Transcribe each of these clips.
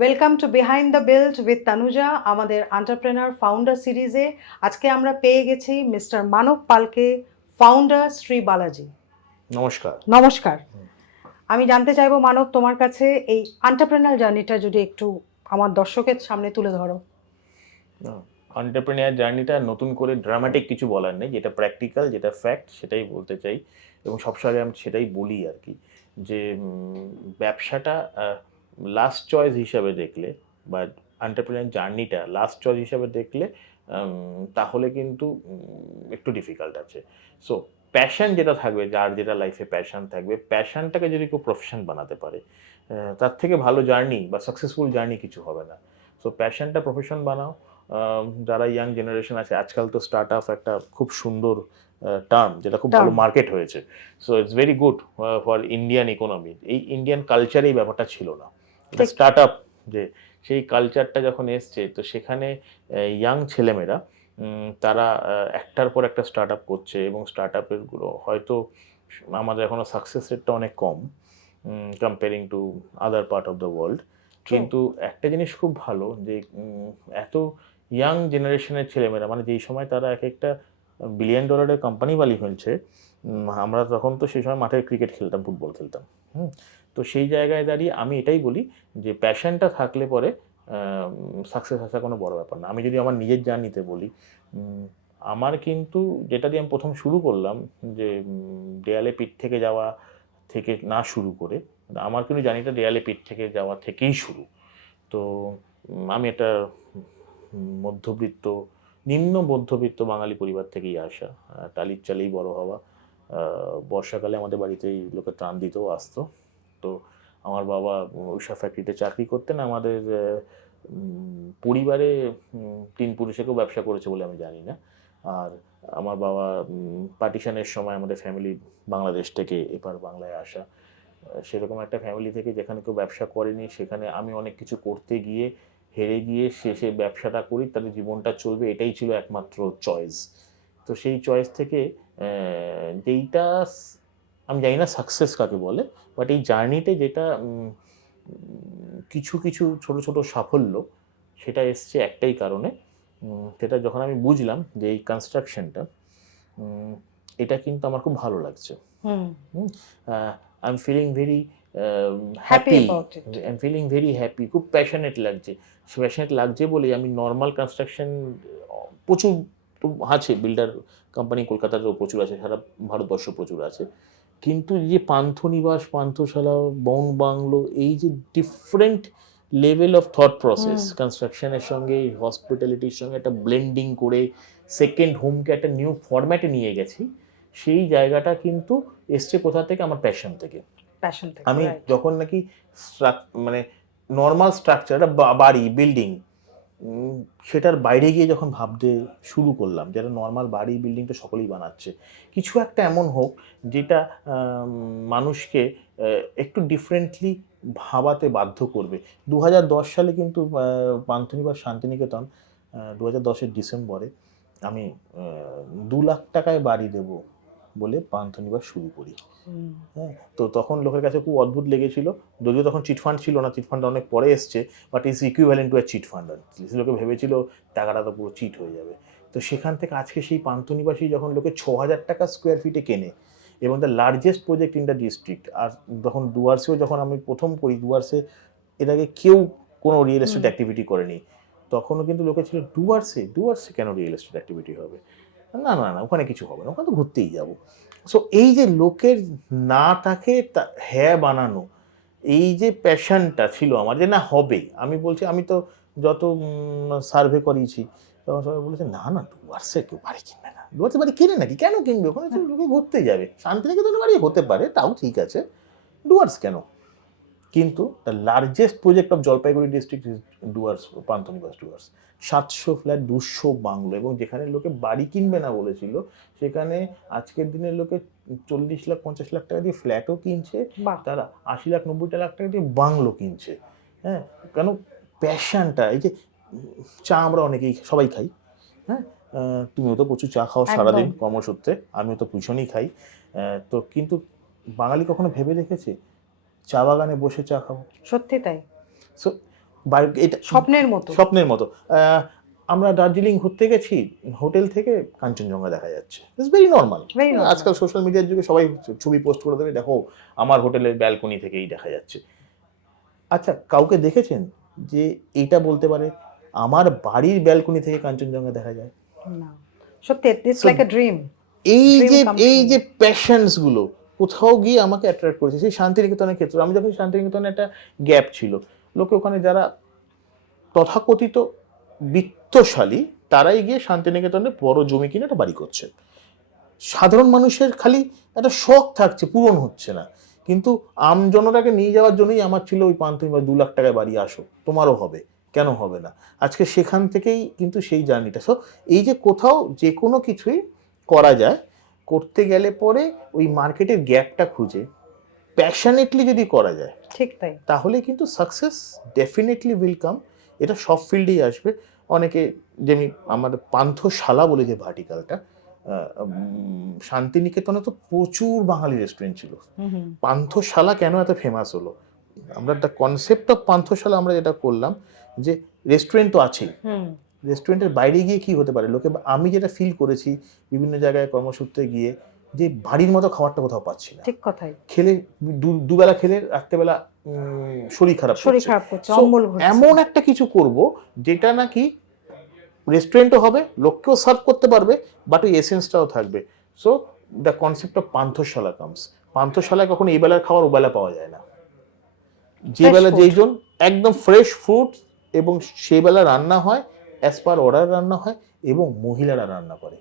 Welcome to behind the build with Tanuja. আমাদের entrepreneur founder সিরিজে আজকে আমরা পেয়ে গেছি মিস্টার মানব পালকে, ফাউন্ডার শ্রী বালাজি। নমস্কার। নমস্কার। আমি জানতে চাইবো মানব, তোমার কাছে এই এন্টারপ্রেনার জার্নিটা যদি একটু আমার দর্শকের সামনে তুলে ধরো। এন্টারপ্রেনিয়ার জার্নিটা নতুন করে ড্রামাটিক কিছু বলার নেই, যেটা প্র্যাকটিক্যাল, যেটা ফ্যাক্ট, সেটাই বলতে চাই। এবং সবসময় আমি সেটাই বলি আর কি, যে ব্যবসাটা লাস্ট চয়েস হিসাবে দেখলে বা এন্টারপ্রেনিয়ার জার্নিটা লাস্ট চয়েস হিসাবে দেখলে তাহলে কিন্তু একটু ডিফিকাল্ট আছে। সো প্যাশন যেটা থাকবে, যার যেটা লাইফে প্যাশন থাকবে, প্যাশনটাকে যদি কেউ প্রফেশন বানাতে পারে, তার থেকে ভালো জার্নি বা সাকসেসফুল জার্নি কিছু হবে না। সো প্যাশনটা প্রফেশন বানাও। যারা ইয়াং জেনারেশন আছে, আজকাল তো স্টার্ট আপ একটা খুব সুন্দর টার্ম, যেটা খুব ভালো মার্কেট হয়েছে। So it's very good for Indian economy. এই ইন্ডিয়ান কালচারে এই ব্যাপারটা ছিল না, স্টার্ট আপ যে সেই কালচারটা যখন এসছে, তো সেখানে ইয়াং ছেলেমেয়েরা তারা একটার পর একটা স্টার্ট আপ করছে, এবং স্টার্ট আপেরগুলো হয়তো আমাদের এখনো সাকসেস রেটটা অনেক কম comparing to other part of the world. কিন্তু একটা জিনিস খুব ভালো, যে এত ইয়াং জেনারেশনের ছেলেমেয়েরা, মানে যেই সময় তারা এক একটা $1 বিলিয়ন কোম্পানি মালিক হয়েছে, আমরা তখন তো সেই সময় মাঠে ক্রিকেট খেলতাম, ফুটবল খেলতাম। তো সেই জায়গায় দাঁড়িয়ে আমি এটাই বলি যে প্যাশনটা থাকলে পরে সাকসেস আসা কোনো বড় ব্যাপার না। আমি যদি আমার নিজের জার্নিতে বলি, আমার কিন্তু যেটা দিয়ে আমি প্রথম শুরু করলাম, যে দেয়ালে পিঠ থেকে যাওয়া থেকে না শুরু করে, আমার কিন্তু জার্নিটা দেয়ালে পিঠ থেকে যাওয়া থেকেই শুরু। তো আমি একটা মধ্যবিত্ত, নিম্ন মধ্যবিত্ত বাঙালি পরিবার থেকেই আসা, টালির চালেই বড় হওয়া। বর্ষাকালে আমাদের বাড়িতেই লোকে ত্রাণ দিতেও আসতো। তো আমার বাবা ঊষা ফ্যাক্টরিতে চাকরি করতেন। আমাদের পরিবারে 3 পুরুষে কেউ ব্যবসা করেছে বলে আমি জানি না। আর আমার বাবা পার্টিশনের সময় আমাদের ফ্যামিলি বাংলাদেশ থেকে এপার বাংলায় আসা, সেরকম একটা ফ্যামিলি থেকে যেখানে কেউ ব্যবসা করেনি, সেখানে আমি অনেক কিছু করতে গিয়ে হেরে গিয়ে শেষে ব্যবসাটা করি, তাদের জীবনটা চলবে, এটাই ছিল একমাত্র চয়েস। তো সেই চয়েস থেকে যেইটা, আমি জানি না সাকসেস কাকে বলে, বাট এই জার্নিতে যেটা কিছু কিছু ছোট ছোট সাফল্য, সেটা এসছে একটাই কারণে। সেটা যখন আমি বুঝলাম যে এই কনস্ট্রাকশনটা, এটা কিন্তু আমার খুব ভালো লাগছে। I am feeling very happy, I am feeling very happy, খুব প্যাশনেট লাগছে। প্যাশনেট লাগছে বলে আমি নর্মাল কনস্ট্রাকশন প্রচুর আছে, বিল্ডার কোম্পানি কলকাতাতেও প্রচুর আছে, সারা ভারতবর্ষ প্রচুর আছে। কিন্তু যে পান্থনিবাস, পান্থশালা, বন বাংলো, এই যে different level of thought process কনস্ট্রাকশনের সঙ্গে হসপিটালিটির সঙ্গে একটা ব্লেন্ডিং করে সেকেন্ড হোমকে একটা নিউ ফরম্যাটে নিয়ে গেছি, সেই জায়গাটা কিন্তু এসছে কোথা থেকে? আমার প্যাশন থেকে। আমি যখন নাকি মানে নর্মাল স্ট্রাকচার, একটা বাড়ি বিল্ডিং, সেটার বাইরে গিয়ে যখন ভাবতে শুরু করলাম, যেটা নর্মাল বাড়ি বিল্ডিং তো সকলেই বানাচ্ছে, কিছু একটা এমন হোক যেটা মানুষকে একটু ডিফারেন্টলি ভাবাতে বাধ্য করবে। 2010 সালে কিন্তু পান্থনিবাস শান্তিনিকেতন, 2010-এর ডিসেম্বরে আমি 2 লাখ টাকায় বাড়ি দেবো বলে পান্থনিবাস শুরু করি। হ্যাঁ, তো তখন লোকের কাছে খুব অদ্ভুত লেগেছিল, যদিও তখন চিটফান্ড ছিল না, চিটফান্ড অনেক পরে এসছে, but is equivalent to A chit fund. লোকে ভেবেছিল টাকাটা তো পুরো চিট হয়ে যাবে। তো সেখান থেকে আজকে সেই পান্থনিবাসী যখন লোকে 6,000 টাকা স্কোয়ার ফিটে কেনে, এবং the largest project in the district. আর তখন ডুয়ার্সেও যখন আমি প্রথম করি, ডুয়ার্সে এর আগে কেউ কোনো রিয়েল এস্টেট অ্যাক্টিভিটি করেনি, তখনও কিন্তু লোকে ছিল ডুয়ার্সে কেন রিয়েল এস্টেট অ্যাক্টিভিটি হবে, না না না, ওখানে কিছু হবে না, ওখানে তো ঘুরতেই যাবো। সো এই যে লোকের না তাকে হ্যাঁ বানানো, এই যে প্যাশনটা ছিল আমার, যে না হবে, আমি বলছি, আমি তো যত সার্ভে করিয়েছি, তখন সবাই বলেছে না না, ডুয়ার্সে কেউ বাড়ি কিনবে না, ডুয়ার্সে বাড়ি কিনে নাকি, কেন কিনবে, ওখানে তো লোকে ঘুরতে যাবে, শান্তিনিকেতনে বাড়ি হতে পারে, তাও ঠিক আছে, ডুয়ার্স কেন? কিন্তু the largest project of Jalpaiguri district is Dooars, Panthanibas Dooars. 700 flat, 200 bungalow, এবং যেখানে লোকে বাড়ি কিনবে না বলেছিল, সেখানে আজকের দিনের লোকে 40 লাখ 50 লাখ টাকা দিয়ে ফ্ল্যাটও কিনছে, তারা 80 লাখ 90 লাখ টাকা দিয়ে বাংলো কিনছে। হ্যাঁ, কেন? প্যাশনটা। এই যে চা আমরা অনেকেই সবাই খাই, হ্যাঁ, তুমিও তো প্রচুর চা খাও সারাদিন কর্মসূত্রে, আমিও তো ভীষণই খাই। তো কিন্তু বাঙালি কখনো ভেবে দেখেছে চা বাগানে বসে চা খাবো? সত্যি তাই। সো এটা স্বপ্নের মতো। স্বপ্নের মতো। আমরা দার্জিলিং ঘুরতে গেছি, হোটেল থেকে কাঞ্চনজঙ্ঘা দেখা যাচ্ছে, ইটস ভেরি নর্মাল। আজকাল সোশ্যাল মিডিয়ার যুগে সবাই ছবি পোস্ট করে দেবে, দেখো আমার হোটেলের ব্যালকনি থেকেই দেখা যাচ্ছে। আচ্ছা, কাউকে দেখেছেন যে এটা বলতে পারে আমার বাড়ির ব্যালকনি থেকে কাঞ্চনজঙ্ঘা দেখা যায়? না, সত্যি ইটস লাইক আ ড্রিম। এই যে প্যাশনস গুলো কোথাও গিয়ে আমাকে অ্যাট্রাক্ট করেছে। সেই শান্তিনিকেতনের ক্ষেত্রে আমি যখন শান্তিনিকেতনে একটা গ্যাপ ছিল, লোকে ওখানে যারা তথাকথিত বিত্তশালী তারাই গিয়ে শান্তিনিকেতনে বড় জমি কিনে একটা বাড়ি করছে। সাধারণ মানুষের খালি একটা শখ থাকছে, পূরণ হচ্ছে না। কিন্তু আমজনতাকে নিয়ে যাওয়ার জন্যই আমার ছিল ওই পান্থনি বা 2 লাখ টাকায় বাড়ি, আসো তোমারও হবে, কেন হবে না। আজকে সেখান থেকেই কিন্তু সেই জার্নিটা। সো এই যে কোথাও যে কোনো কিছুই করা যায়, করতে গেলে পরে ওই মার্কেটের গ্যাপটা খুঁজে প্যাশনেটলি যদি করা যায়, ঠিক তাই, তাহলে কিন্তু সাকসেস ডেফিনেটলি উইল কাম। এটা সব ফিল্ডেই আসবে। অনেকে যেমনি আমার পান্থশালা বলে যে ভার্টিকালটা, শান্তিনিকেতনে তো প্রচুর বাঙালি রেস্টুরেন্ট ছিল। পান্থশালা কেন এত ফেমাস হলো? আমরা দ্য কনসেপ্ট অফ পান্থশালা আমরা যেটা করলাম, যে রেস্টুরেন্ট তো আছেই, রেস্টুরেন্টের বাইরে গিয়ে কি হতে পারে লোকে, আমি যেটা ফিল করেছি বিভিন্ন জায়গায় কর্মসূত্রে গিয়ে, যে বাড়ির মতো খাবারটা কোথাও পাচ্ছি না। ঠিক কথাই। খেলে দুবেলা খেলে রাত্রেবেলা শরীর খারাপ করছে। এমন একটা কিছু করব যেটা নাকি রেস্টুরেন্টও হবে, লোককেও সার্ভ করতে পারবে, বাট ওই এসেন্সটাও থাকবে। So the concept of Panthashala comes. পান্থশালায় কখনো এই বেলার খাবার ও বেলা পাওয়া যায় না। যে বেলা যেইজন একদম ফ্রেশ ফ্রুট, এবং সেই বেলা রান্না হয় অ্যাজ পার অর্ডার রান্না হয়, এবং মহিলারা রান্না করে,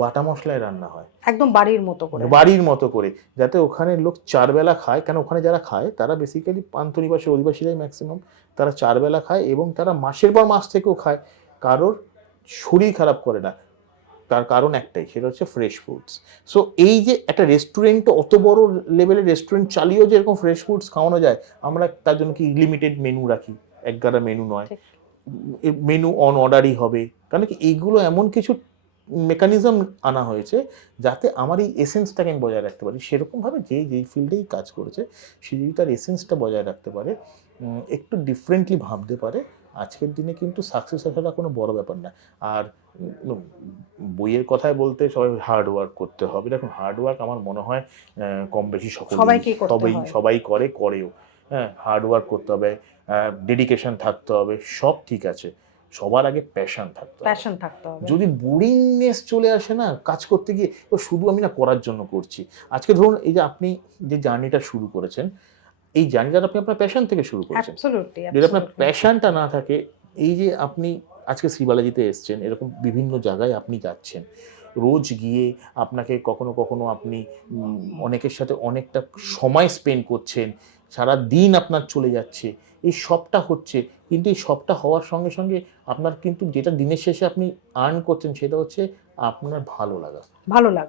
বাটা মশলায় রান্না হয়, একদম বাড়ির মতো করে, বাড়ির মতো করে, যাতে ওখানে লোক 4 বেলা খায়। কেন ওখানে যারা খায় তারা বেসিক্যালি পান্থনিবাসী অধিবাসীরাই ম্যাক্সিমাম, তারা 4 বেলা খায় এবং তারা মাসের পর মাস থেকেও খায়, কারোর শরীর খারাপ করে না। তার কারণ একটাই, সেটা হচ্ছে ফ্রেশ ফুডস। সো এই যে একটা রেস্টুরেন্ট, অত বড় লেভেলের রেস্টুরেন্ট চালিয়েও যে এরকম ফ্রেশ ফুডস খাওয়ানো যায়, আমরা তার জন্য কি লিমিটেড মেনু রাখি, একগাদা মেনু নয়, মেনু অন অর্ডারই হবে। কারণ কি এইগুলো এমন কিছু মেকানিজম আনা হয়েছে যাতে আমার এই এসেন্সটাকে আমি বজায় রাখতে পারি। সেরকমভাবে যেই ফিল্ডেই কাজ করেছে সে যদি তার এসেন্সটা বজায় রাখতে পারে, একটু ডিফারেন্টলি ভাবতে পারে, আজকের দিনে কিন্তু সাকসেস আসাটা কোনো বড় ব্যাপার না। আর বইয়ের কথায় বলতে সবাই হার্ড ওয়ার্ক করতে হবে। দেখুন, হার্ড ওয়ার্ক আমার মনে হয় কম বেশি সবাই করেও। হ্যাঁ, হার্ড ওয়ার্ক করতে হবে, ডেডিকেশন থাকতে হবে, সব ঠিক আছে। সবার আগে প্যাশন থাকতে হবে। যদি বোরিংনেস চলে আসে না কাজ করতে গিয়ে, তো শুধু আমি না করার জন্য করছি। আজকে ধরুন এই যে আপনি যে জার্নিটা শুরু করেছেন, এই জার্নিটা আপনি আপনার প্যাশন থেকে শুরু করেছেন। যদি আপনার প্যাশনটা না থাকে, এই যে আপনি আজকে শ্রীবালাজিতে এসছেন, এরকম বিভিন্ন জায়গায় আপনি যাচ্ছেন, রোজ গিয়ে আপনাকে কখনো কখনো আপনি অনেকের সাথে অনেকটা সময় স্পেন্ড করছেন, সারা দিন আপনার চলে যাচ্ছে, এই সবটা হচ্ছে। কিন্তু এই সবটা হওয়ার সঙ্গে সঙ্গে আপনার কিন্তু যেটা দিনের শেষে আপনি আর্ন করছেন সেটা হচ্ছে আপনার ভালো লাগা।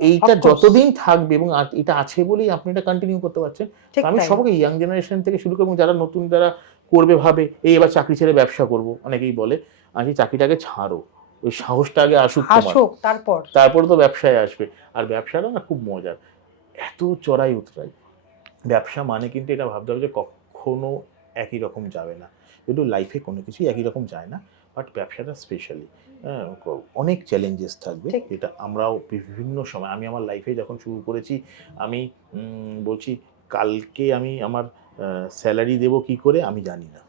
এইটা যতদিন থাকবে, এবং এটা আছে বলেই আপনি এটা কন্টিনিউ করতে পারছেন। আমি সবাইকে, ইয়াং জেনারেশন থেকে শুরু করে যারা নতুন যারা করবে ভাবে এই এবার চাকরি ছেড়ে ব্যবসা করব, অনেকেই বলে আজ চাকরিটাকে ছাড়ো, ওই সাহসটা আগে আসুক, তারপর তো ব্যবসায় আসবে। আর ব্যবসাটা না খুব মজার, এত চড়াই উতরাই। ব্যবসা মানে কিন্তু এটা ভাবতে হবে যে কখনো একই রকম যাবে না, যদিও লাইফে কোনো কিছুই একই রকম যায় না, বাট ব্যবসাটা স্পেশালি অনেক চ্যালেঞ্জেস থাকবে, যেটা আমরাও বিভিন্ন সময়, আমি আমার লাইফে যখন শুরু করেছি, আমি বলছি কালকে আমি আমার স্যালারি দেবো কি করে আমি জানি না।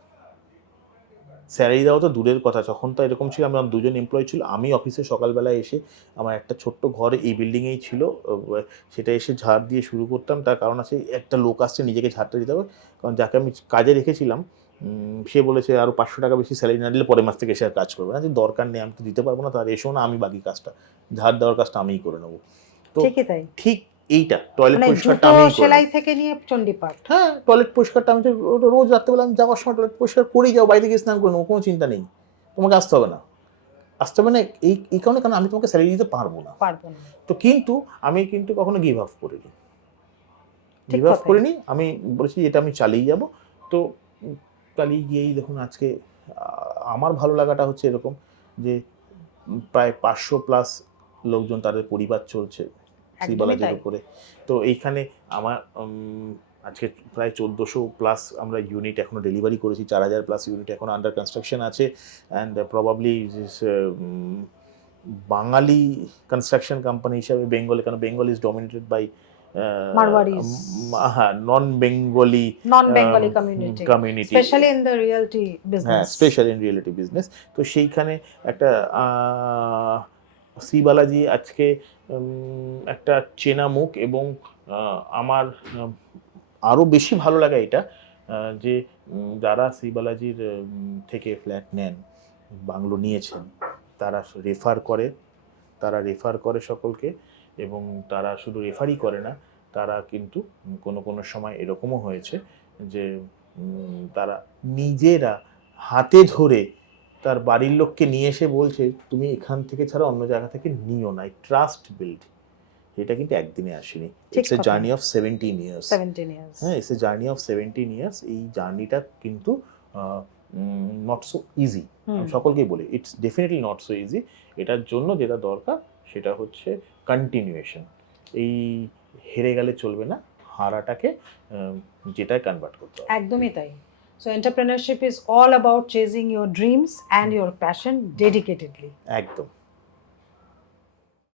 স্যালারি দেওয়া তো দূরের কথা, তখন তো এরকম ছিল, আমার 2জন এমপ্লয়ি ছিল, আমি অফিসে সকালবেলায় এসে আমার একটা ছোট্ট ঘর এই বিল্ডিংয়েই ছিল, সেটা এসে ঝাড় দিয়ে শুরু করতাম। তার কারণ আছে, একটা লোক আসছে, নিজেকে ঝাড়টা দিতে হবে, কারণ যাকে আমি কাজে রেখেছিলাম সে বলেছে আরও 500 টাকা বেশি স্যালারি না দিলে পরের মাস থেকে এসে আর কাজ করবে না। যে দরকার নেই, আমি তো দিতে পারবো না, তার এসো না, আমি বাকি কাজটা, ঝাড় দেওয়ার কাজটা আমিই করে নেবো। তো ঠিক এইটা টয়লেট পরিষ্কারটা আমি সেলাই থেকে নিয়ে চণ্ডীপাঠ, হ্যাঁ, টয়লেট পরিষ্কারটা আমি রোজ রাত্রেবেলা আমি যাওয়ার সময় টয়লেট পরিষ্কার করেই যাও, বাইরে গিয়ে স্নান করে নেবো, কোনো চিন্তা নেই, তোমাকে আসতে হবে না এই কারণে, কারণ আমি তোমাকে স্যালারি দিতে পারবো না। তো কিন্তু আমি কিন্তু কখনো গিভ আপ করিনি, আমি বলেছি এটা আমি চালিয়ে যাব। তো চালিয়ে গিয়েই দেখুন আজকে আমার ভালো লাগাটা হচ্ছে এরকম যে প্রায় 500+ লোকজন, তাদের পরিবার চলছে শ্রীবালাজির উপরে। তো এইখানে আমার আজকে প্রায় 1400+ আমরা ইউনিট এখনো ডেলিভারি করেছি, 4000+ ইউনিট এখনো আন্ডার কনস্ট্রাকশন আছে। অ্যান্ড প্রবাবলি বাঙালি কনস্ট্রাকশন কোম্পানি হিসাবে বেঙ্গলে, কারণ Bengal is dominated by Marwadis. হ্যাঁ, non Bengali community, especially in the realty business. হ্যাঁ, স্পেশাল ইন রিয়েলিটি বিজনেস। তো সেইখানে একটা শ্রী বালাজি আজকে একটা চেনা মুখ, এবং আমার আরও বেশি ভালো লাগে এটা যে যারা শ্রী বালাজির থেকে ফ্ল্যাট নেন, বাংলো নিয়েছেন, তারা রেফার করে সকলকে, এবং তারা শুধু রেফারই করে না, তারা কিন্তু কোনো সময় এরকমও হয়েছে যে তারা নিজেরা হাতে ধরে তার বাড়ির লোককে নিয়ে এসে বলছে তুমি এখান থেকে ছাড়া অন্য জায়গা থেকে নিও না। ট্রাস্ট বিল্ড, এটা কিন্তু একদিনে আসেনি। It's a journey of 17 years. হ্যাঁ, it's a journey of 17 years. এই জার্নিটা কিন্তু নট সো ইজি। আমি সকলকেই বলি it's definitely not so easy. এটার জন্য যেটা দরকার সেটা হচ্ছে কন্টিনিউয়েশন। এই হেরে গেলে চলবে না, হারাটাকে যেটায় কনভার্ট করতে হবে। একদমই তাই। So entrepreneurship is all about chasing your dreams and your passion dedicatedly. একদম।